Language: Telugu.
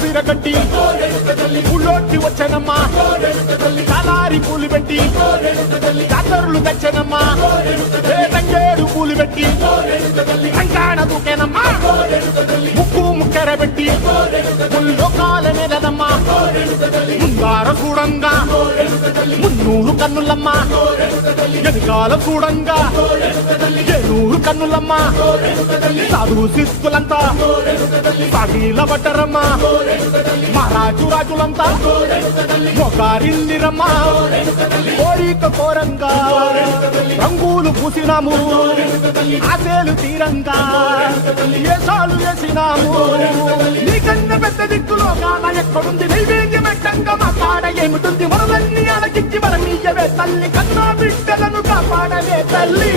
సిరగట్టి పుల్లొట్టి వచ్చనమ్మా కలారి పూలు పెట్టి జాతరులు తెచ్చనమ్మా తంగేడు పూలు పెట్టి రంగాణ దూకేనమ్మా ముక్కు ముక్కెర పెట్టి ముల్లోకాల మీదనమ్మా ముందార చూడంగా మున్నూరు కన్నులమ్మా ఎదుగాల చూడంగా ఏనూరు కన్నులమ్మా సాధు శిస్తులంతా సాగిల పట్టరమ్మా మహారాజు రాజులంతా మొగారిల్లిరమ్మా కోరిక కోరంగా రంగులు పూసినాము ఆశలు తీరంగా ఏసాలు వేసినాము నీకన్నా పెద్ద దిక్కులో కాన ఎక్కడుంది నైవేద్యం ఎట్టంగా మా కాడ ఏమిటుంది మనలన్నీ అలకించి మన మీయవే తల్లి కన్నా బిడ్డలను కాపాడవే తల్లి